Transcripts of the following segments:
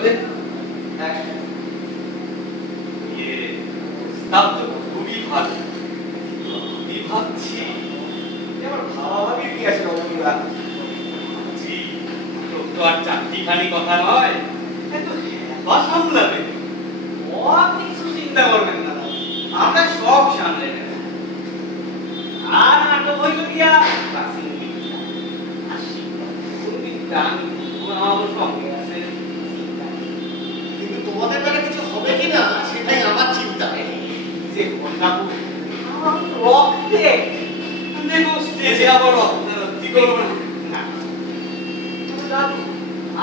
বলে তার তো খুবই ভালো। আমি ভাবছি আমার ভাবাভাবি কি আছে রমণীরা, ভাবছি তোর তো আর চারটিখানি কথা নয়, এত হেপা সামলাবে। আপনি কিছু চিন্তা করবেন না, আমরা সব সামলে নেব। আর নাটক হইল গিয়া আমার সঙ্গে আছে, কিন্তু তোমাদের বেলা কিছু হবে কিনা সেটাই আমার চিন্তা। যে কন্যাপু আমার রক্তে দেখো স্টেজে আবার রক্তারক্তি করবো না।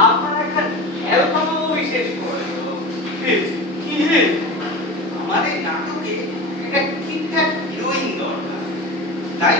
আপনার একটা অ্যালবাম বিশেষ করে কি রে, আমার এই নাটকে একটা ঠিকঠাক হিরোইন দরকার, তাই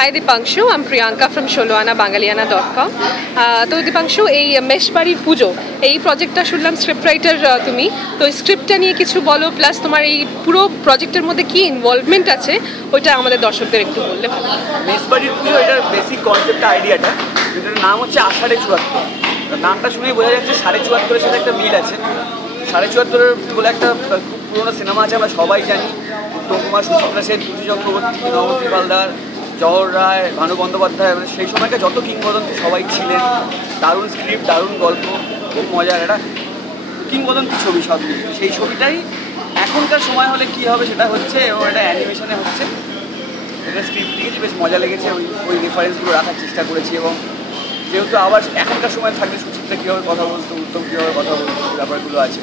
Hi Dipanshu, I'm Priyanka from Sholoana-Bangaliana.com. তো দীপাংশু, এই মেশবাড়ির পুজো এই প্রজেক্টটা শুনলাম স্ক্রিপ্ট রাইটার তুমি, তো এই স্ক্রিপ্টটা নিয়ে কিছু বলো, প্লাস তোমার এই পুরো প্রজেক্টের মধ্যে কি ইনভলভমেন্ট আছে ওইটা আমাদের দর্শকদের একটু বললে ভালো। মেশবাড়ির পুজো এটার বেসিক কনসেপ্ট আইডিয়াটা, যেটার নাম হচ্ছে আষাঢ়ে ৭৪। নামটা শুনেই বোঝা যাচ্ছে ৭৪৫-এর সাথে একটা মিল আছে। ৭৪৫ বলে একটা খুব পুরোনো সিনেমা আছে, আমরা সবাই জানি। উত্তম কুমার, সুচিত্রা সেন, তুলসী চক্রবর্তী, নবতী হালদার, জহর রায়, ভানু বন্দ্যোপাধ্যায়, মানে সেই সময়কার যত কিংবদন্তি সবাই ছিলেন। দারুণ স্ক্রিপ্ট, দারুণ গল্প, খুব মজার একটা কিংবদন্তি ছবি সব মিলে। সেই ছবিটাই এখনকার সময় হলে কী হবে সেটা হচ্ছে, এবং এটা অ্যানিমেশনে হচ্ছে। এটা স্ক্রিপ্ট লিখেছি, বেশ মজা লেগেছে। ওই রেফারেন্সগুলো রাখার চেষ্টা করেছি, এবং যেহেতু আবার এখনকার সময় থাকলে সুচিত্রা কীভাবে কথা বলতো, উত্তম কীভাবে কথা বলতো, সেই ব্যাপারগুলো আছে।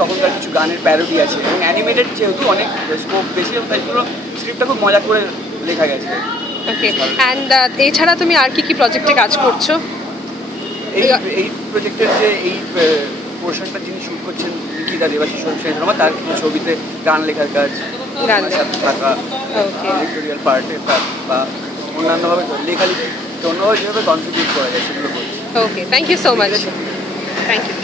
তখনকার কিছু গানের প্যারোডি আছে, এবং অ্যানিমেটেড যেহেতু অনেক স্কোপ বেশি, এবং তাইগুলো স্ক্রিপ্টটা খুব মজা করে লেখা গেছে। ওকে, অ্যান্ড এছাড়া তুমি আর কি কি প্রজেক্টে কাজ করছো? এই প্রজেক্টের যে এই পোর্শনটা যিনি শুট করছেন নিকিতা দেবাশিস সেই সময়, তার কিছু ছবিতে গান লেখার কাজ, সাথে থাকা, এডিটোরিয়াল পার্টে বা অন্যান্যভাবে লেখালেখি অন্যভাবে যেভাবে কন্ট্রিবিউট করা যায় সেগুলো করছি। Okay, thank you so much. Thank you.